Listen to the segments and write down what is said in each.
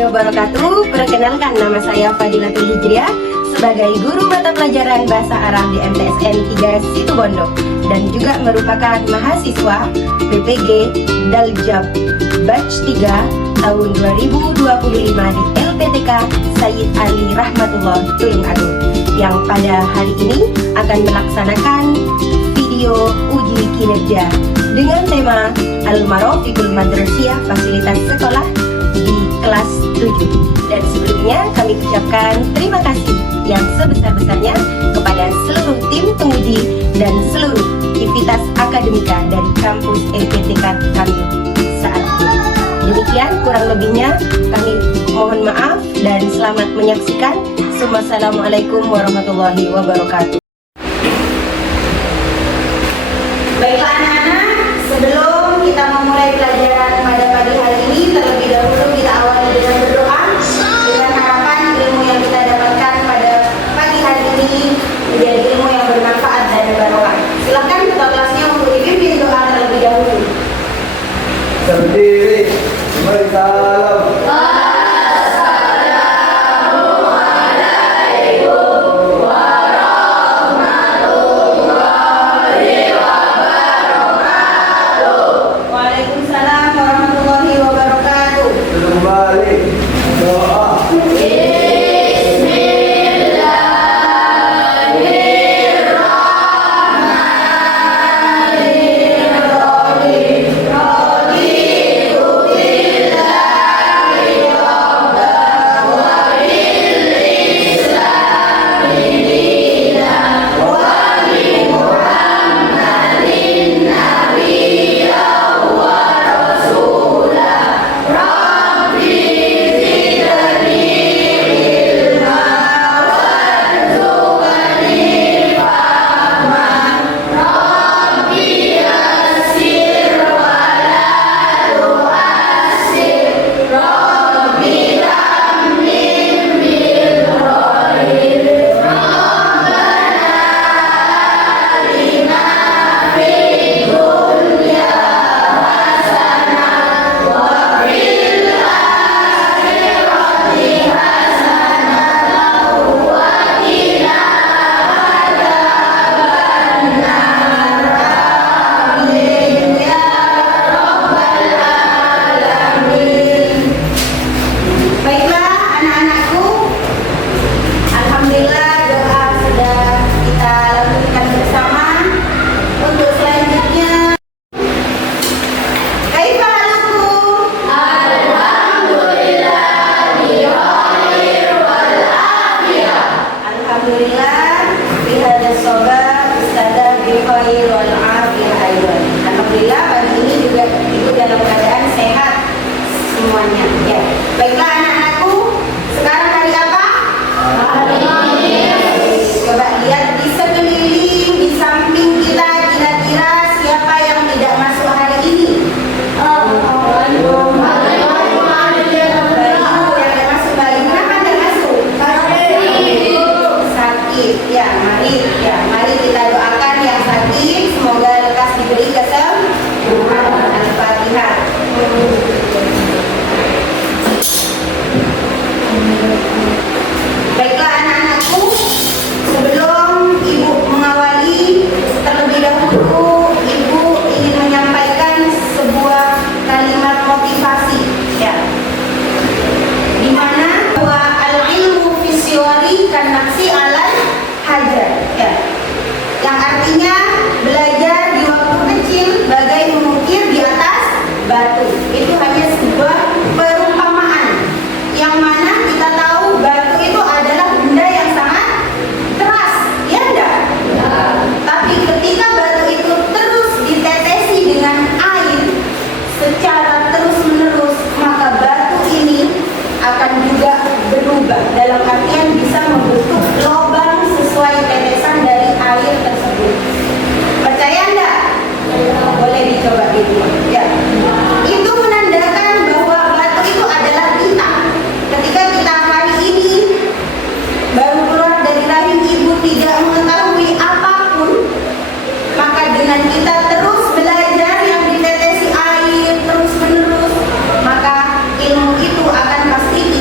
warahmatullahi wabarakatuh. Perkenalkan, nama saya Fadilatul Hijriah sebagai guru mata pelajaran Bahasa Arab di MTSN 3 Situbondo dan juga merupakan mahasiswa PPG Daljab Batch 3 tahun 2025 di LPTK Sayyid Ali Rahmatullah Tulung Agung, yang pada hari ini akan melaksanakan video uji kinerja dengan tema Al-Marafiqul Madrasiyah Fasilitas Sekolah di kelas 7. Dan sebelumnya kami ucapkan terima kasih yang sebesar-besarnya kepada seluruh tim penguji dan seluruh aktivitas akademika dari kampus LPTK kami saat ini. Demikian kurang lebihnya, kami mohon maaf dan selamat menyaksikan. Wassalamualaikum warahmatullahi wabarakatuh. Baiklah anak-anak, sebelum kita memulai pelajaran pada pagi hari ini, terlebih dahulu kita awali dengan berdoa dengan harapan ilmu yang kita dapatkan pada pagi hari ini menjadi ilmu yang bermanfaat dan barokah. Silakan ketua kelasnya untuk dipimpin doa terlebih dahulu. Berdiri, bersalam. Waalaikumsalam warahmatullahi wabarakatuh. Kembali doa. Alhamdulillah pagi ini juga ibu dalam keadaan sehat semuanya. Ya. Baiklah anak-anakku, sekarang hari apa? Coba lihat di sekeliling, di samping kita, kira-kira siapa yang tidak masuk hari ini? Bayu yang tidak masuk. Bayu kenapa tidak masuk? Sakit. Ya, mari kita doakan yang sakit, semoga lekas diberi kesembuhan. Al-Fatihah. Baiklah anak-anakku, sebelum ibu mengawali, terlebih dahulu ibu ingin menyampaikan sebuah kalimat motivasi, ya, di mana bahwa al-ilmu fi siwari kan naksi alal hajar, ya, yang artinya belajar di waktu kecil bagai mengukir di atas batu. Itu hanya sebuah perumpamaan yang mana kita tahu batu itu adalah benda yang sangat keras, ya enggak? Tapi ketika batu itu terus ditetesi dengan air secara terus-menerus, maka batu ini akan juga berubah, dalam artian bisa membentuk lubang sesuai tetesan dari air tersebut. Percaya enggak? Boleh dicoba gitu, ya. Itu menandakan bahwa batu itu adalah kita. Ketika kita hari ini baru keluar dari rahim ibu tidak mengetahui apapun, maka dengan kita terus belajar yang ditetesi air terus menerus, maka ilmu itu akan pasti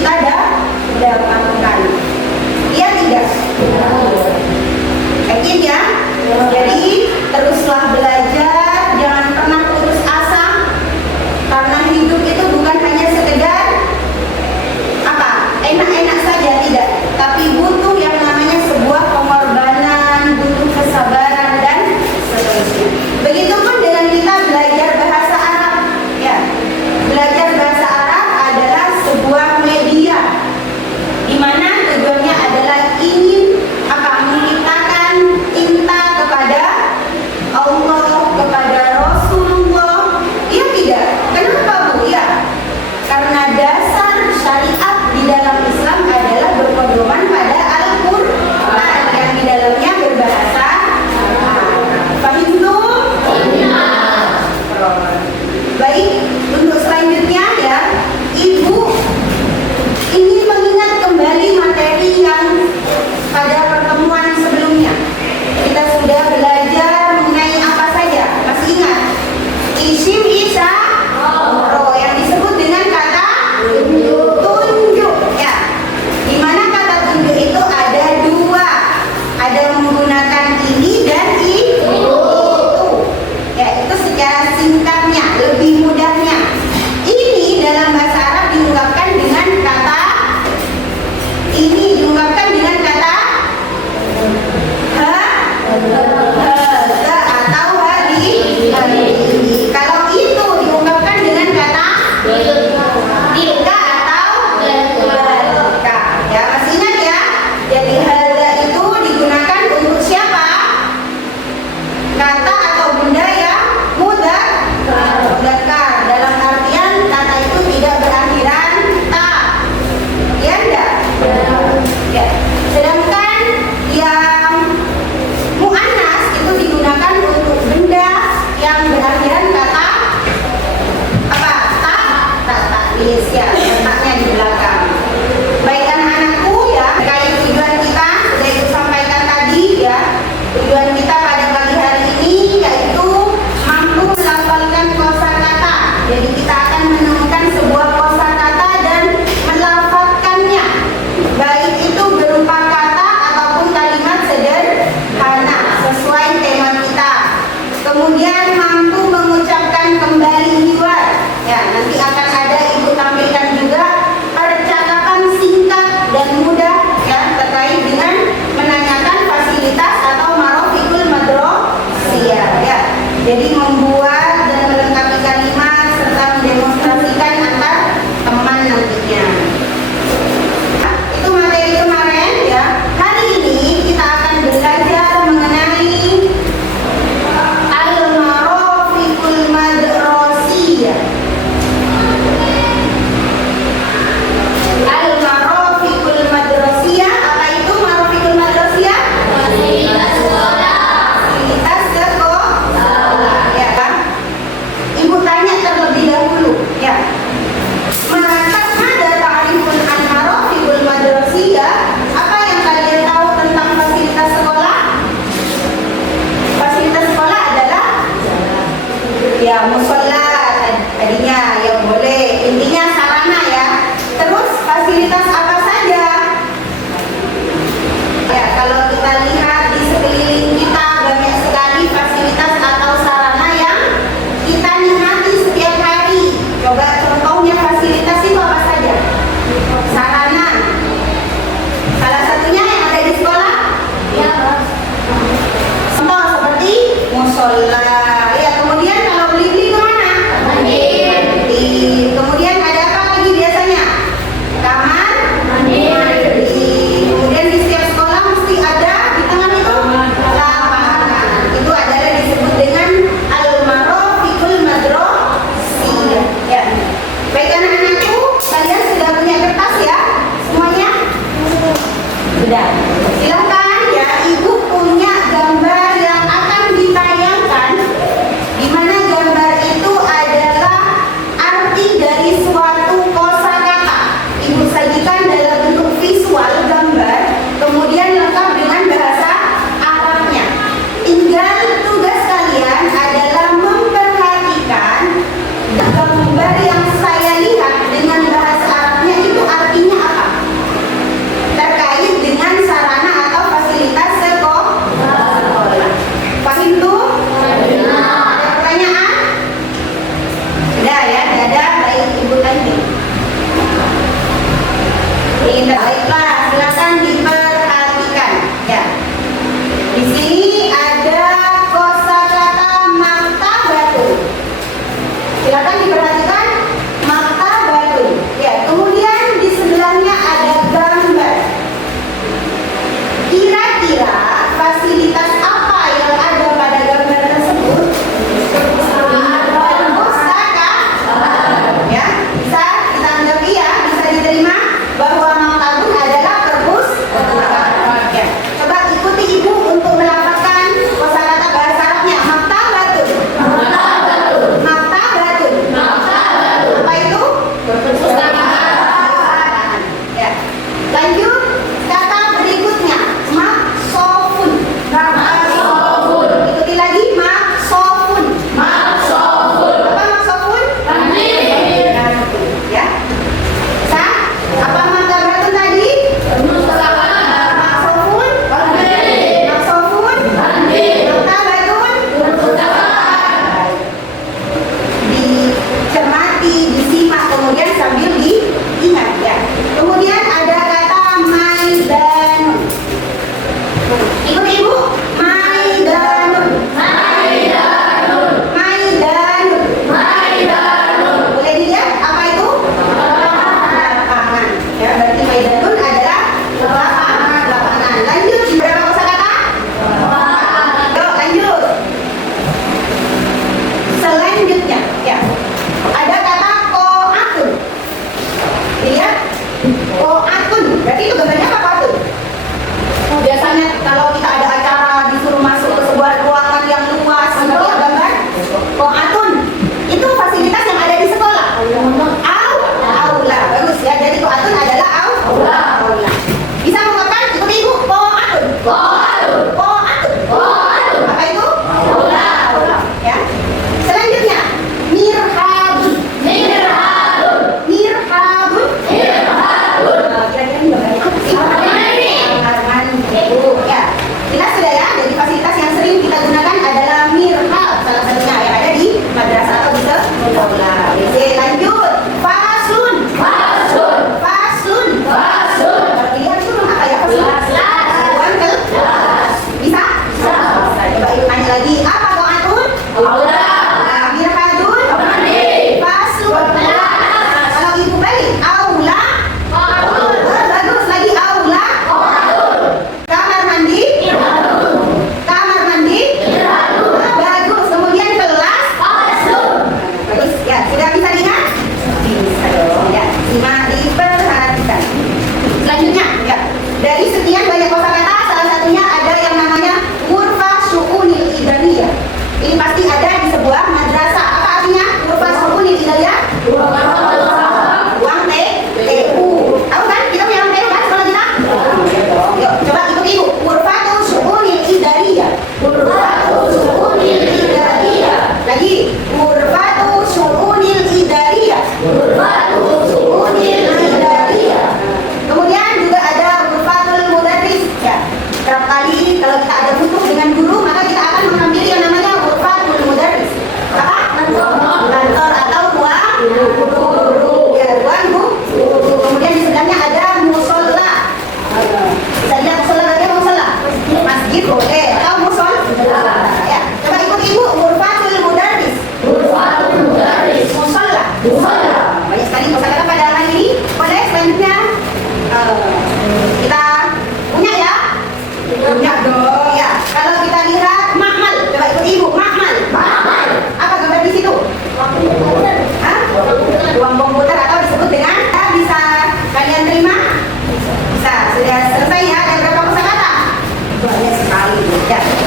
Sudah. Silakan ya, Ibu punya gambar yang akan ditayangkan, di mana gambar itu adalah arti dari suatu kosakata. Ibu sajikan dalam bentuk visual gambar, kemudian lengkap dengan bahasa Arabnya. Tinggal tugas kalian adalah memperhatikan gambar yang saya lihat dengan bahasa Arabnya itu artinya apa, terkait dengan sarana atau fasilitas sekolah. Paham tuh? Ada pertanyaan? Sudah ya, ada. Baik, Ibu tadi. Baiklah, silakan diperhatikan ya. Di sini ada kosakata maktabatun. Silakan diperhatikan maktabatun. Ya, kemudian di sebelahnya ada gambar. Kira-kira fasilitas apa yang ada pada gambar tersebut? Pustaka. Ya, bisa kita anggap iya, bisa diterima bahwa maktabun adalah perpustakaan. Ya. Coba ikuti Ibu untuk melafazkan kosakata bahasa Arabnya. Maktabatun. Maktabatun. Apa itu? Perpustakaan. Ya. Lanjut kata berikutnya, maksofun. Ikuti lagi, maksofun. Apa maksofun? Ya. Sah? Apa maktabatun tadi? Maksofun? Maksofun? Maktabatun? Dicermati, disimak, kemudian sambil diingat ya. Kemudian ada kata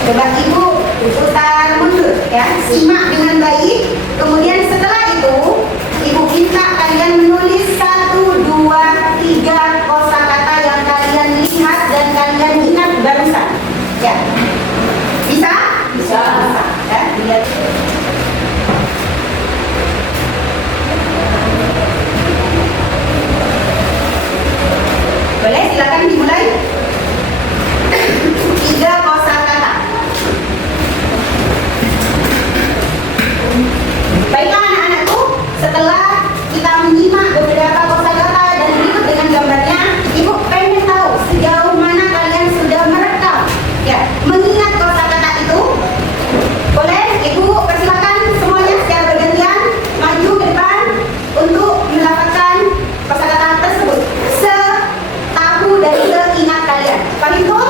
Coba ibu putar mundur ya, simak dengan baik. Kemudian setelah itu ibu minta kalian menulis 1, 2, 3 kosakata yang kalian lihat dan kalian ingat barusan. Ya, bisa? Bisa. Ya, dilihat. Boleh, silakan dimulai. 3 kosakata. Baiklah anak-anakku, setelah kita menyimak beberapa kosakata dan berikut dengan gambarnya, ibu pengen tahu sejauh mana kalian sudah merekam, ya, mengingat kosakata itu. Boleh, ibu persilakan semuanya secara bergantian maju ke depan untuk melafalkan kosakata tersebut setahu dan seingat kalian. Paham itu?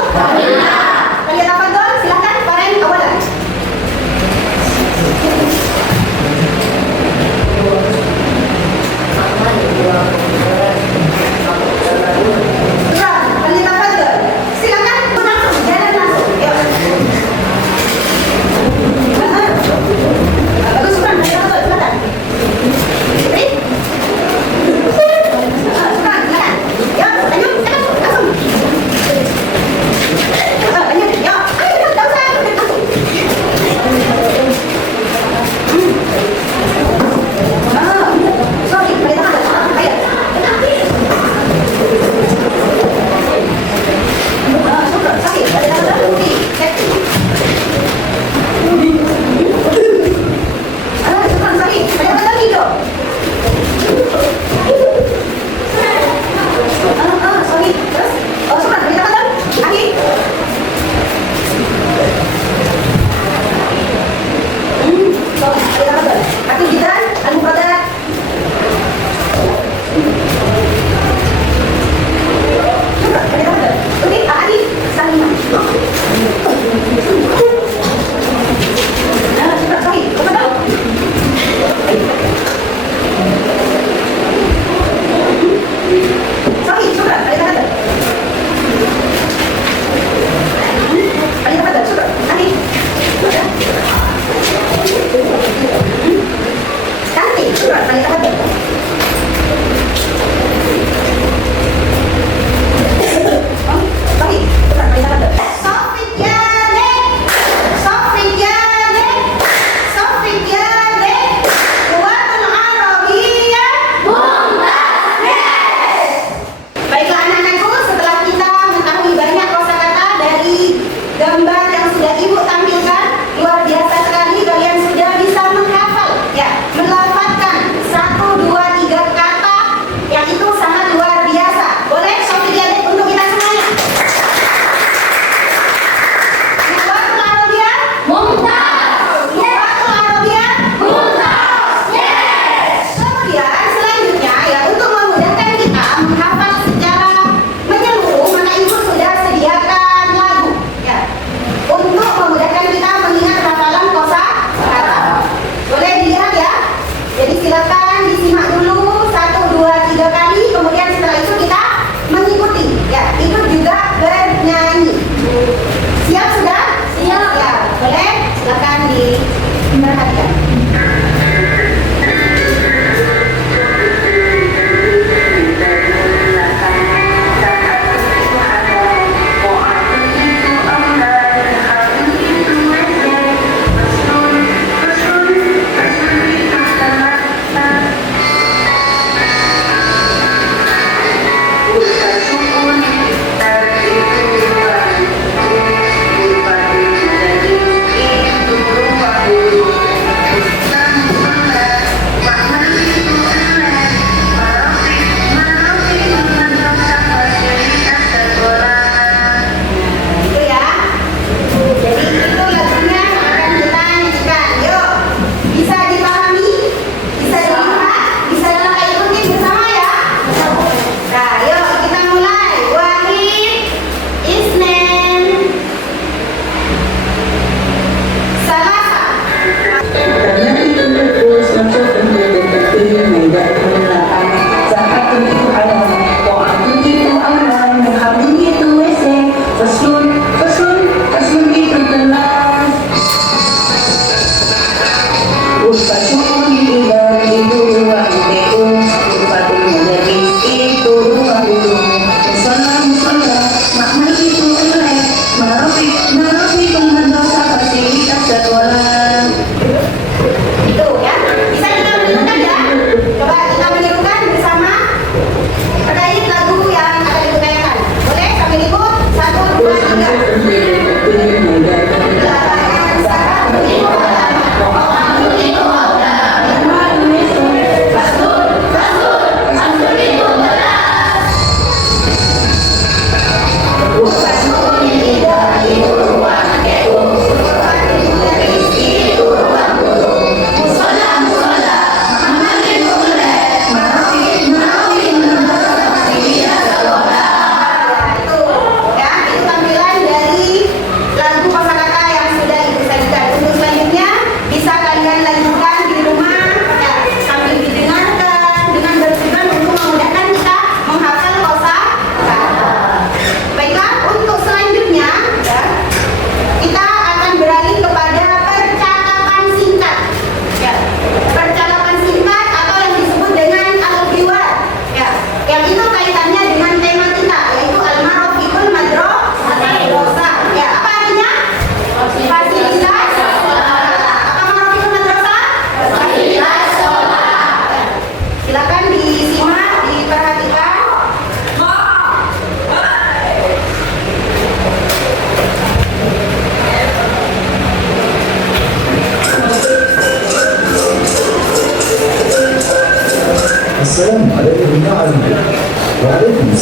Kalian hafal, silakan Faren awalan. Tuan, kalian hafal, silakan langsung, jalan langsung. Yuk. Bagus, Tuan, kalian hafal, silakan. Ready? Tuan, silakan. Yuk, lanjut, langsung. Lanjut, yuk. Ayo, tak usah, langsung. Sorry, boleh tahan. Ayo. Syukur, sakit. Boleh tahan. Okey, sakit. Syukur, sakit. Boleh tahan hidup. Sorry. Terus. Syukur, boleh tahan. Akhir. Boleh tahan. Akhir gitar, al-mufadat. Okey, Akhir. Salimah.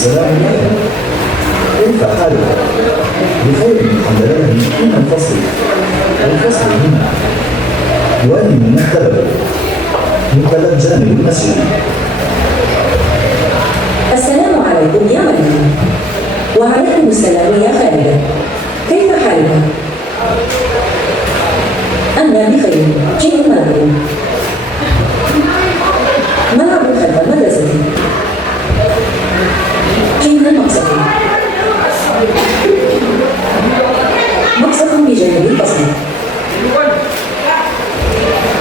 السلام عليكم. كيف حالك؟ بخير الحمد لله. من الفصل؟ الفصل هنا. وأني من الطلبة من طلب جانب المسجد. السلام عليكم يا مريم. وعليكم السلام يا خالد. كيف حالك؟ أنا بخير. كيف مالكم؟ نلعب خلف المدرسة. كيف المقصد؟ مقصد بجانب الفصل.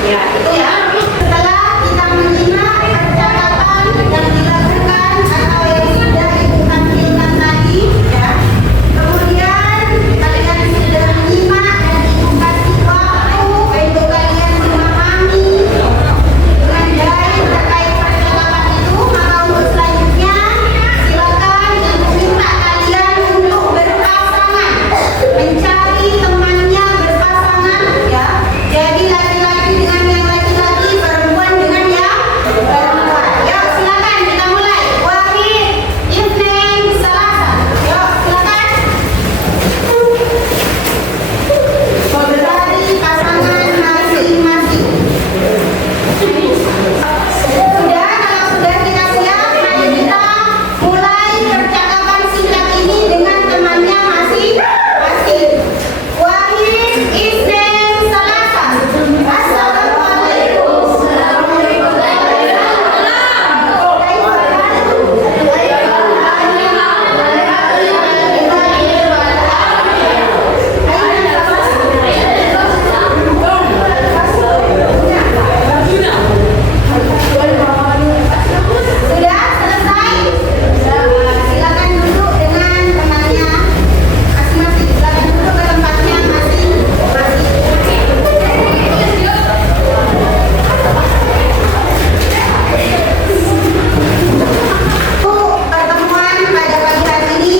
Ya, itu ya. Setelah kita menyimak percakapan yang dilakukan atau yang sudah Ibu tampilkan tadi, ya. Kemudian kalian sudah menyimak dan Ibu kasih waktu untuk kalian memahami dengan baik terkait percakapan itu. Maka untuk selanjutnya silakan Ibu minta kalian untuk berpasangan, mencari temannya berpasangan, ya. Jadi laki-laki dengan yang laki-laki, perempuan dengan yang perempuan. Yuk silakan kita mulai. Wahid, Isnin, Salasa. Yuk silakan. Mencari pasangan masing-masing. Sudah, kalau sudah kita siap, mari kita mulai percakapan singkat ini dengan temannya masing-masing. Wahid, Isnin, Salasa. Assalamualaikum. Sudah selesai? Silakan duduk dengan temannya masing-masing. Silakan duduk ke tempatnya masing-masing. Pertemuan pada pagi hari ini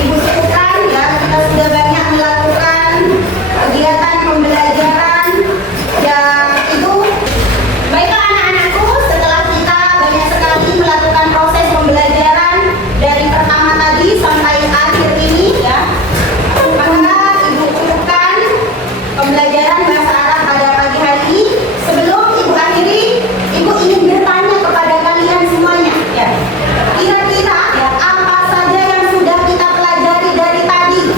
Ibu cukupkan, ya. Kita sudah banyak melakukan kegiatan pembelajaran yang itu. Baiklah anak-anakku, setelah kita banyak sekali melakukan proses pembelajaran dari pertama tadi sampai akhir ini, ya, maka Ibu cukupkan pembelajaran bahasa Arab pada pagi hari ini. Sebelum Ibu akhiri, Ibu ingin bertanya kepada kalian semuanya, ya. Kira-kira, ya, apa saja yang sudah kita pelajari dari tadi?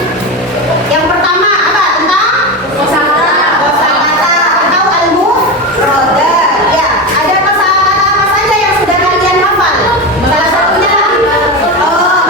Yang pertama apa? Tentang kosakata atau al-mufradat. Ya, ada kosakata apa saja yang sudah kalian hafal? Salah satunya maksudun,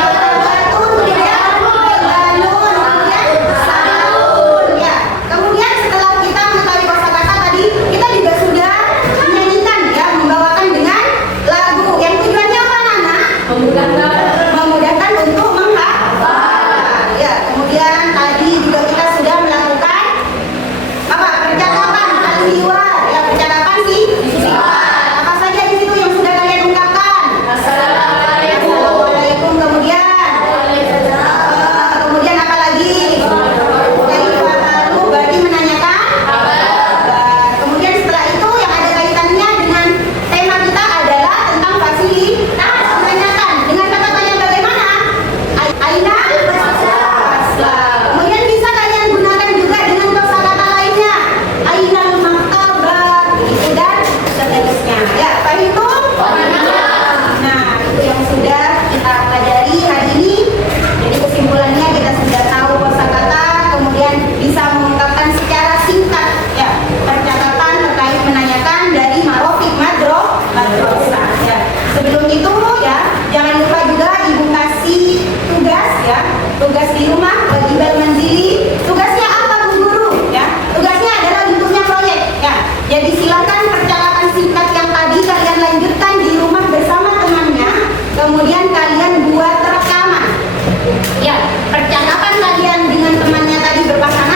martabatun, ya, banun, kemudian saun, ya. Kemudian setelah kita mengetahui kosakata tadi, kita juga sudah menyanyikan, ya, membawakan dengan lagu yang tujuannya apa, Nana? Memudahkan untuk menghafal. Ya, kemudian tadi juga kita sudah melakukan apa? Percakapan al-hiwar. Ya, percakapan sih. Apa saja di situ yang sudah kalian ungkapkan? Assalamualaikum. Kemudian apa lagi? Kaifahalu, berarti menanyakan kabar. Kemudian setelah itu yang ada kaitannya dengan tema kita adalah tentang fasilitas. Menanyakan dengan kata-kata yang bagaimana? Aina asla. Kemudian bisa kalian gunakan juga dengan kosakata lainnya. Aina maktabah, begitu dan seterusnya. Ya, Pak itu? Nah, itu yang sudah kita pelajari hari ini. Jadi kesimpulannya kita sudah tahu kosakata, kemudian bisa mengungkapkan secara singkat, ya, percakapan terkait menanyakan dari marofik madrasah, ya. Sebelum itu, ya, jangan lupa juga Ibu kasih tugas, ya, tugas di rumah, wajibal manzili. Tugasnya apa, Bu Guru? Ya, tugasnya adalah bentuknya proyek, ya. Jadi silakan percakapan singkat yang tadi kalian lanjutkan di rumah bersama temannya, kemudian kalian buat rekaman. Ya, percakapan kalian dengan temannya tadi berpasangan